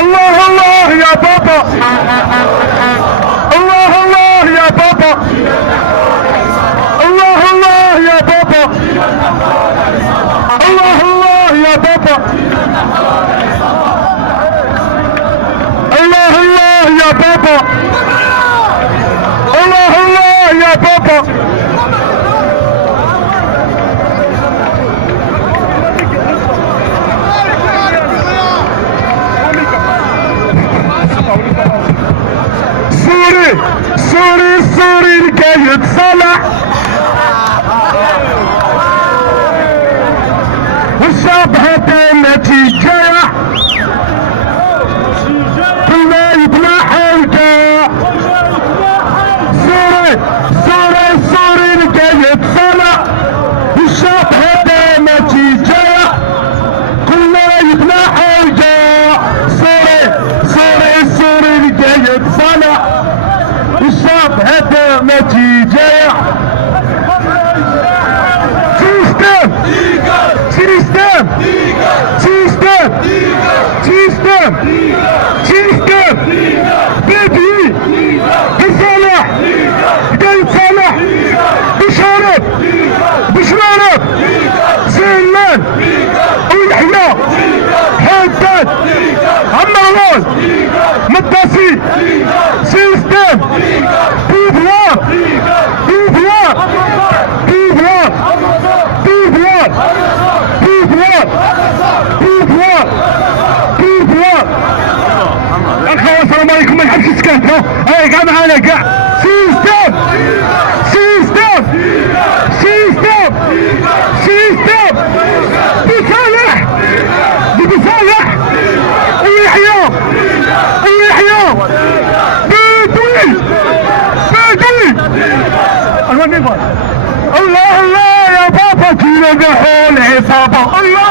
الله الله يا بابا، الله الله يا بابا، الله الله يا بابا، الله الله يا بابا، الله الله يا بابا، الله الله يا بابا. سوري سوري سوري القايد صالح والشعب هذا النتيجة كله يبنى حلقة. سوري سوري سوري القايد صالح والشعب هذا النتيجة كله يبنى حلقة. سوري سوري سوري القايد صالح الشعب هذا نتيجة. سيستم سيستم سيستم سيستم سيستم بيبي بصالح قايد صالح بشارب بشرارب سلمان ويحيى حداد عمروان مداسي سيستم بيبوار بيبوار بيبوار بيبوار بيبوار بيبوار بيبوار. اخوة السلام عليكم، ما نحبش السكات. هاي قاعد معانا كاع. سيستم سيستم سيستم سيستم بصالح بصالح ويحيى ويحيى بدوي بدوي. الله الله يا بابا كيلو بحول عصابة. الله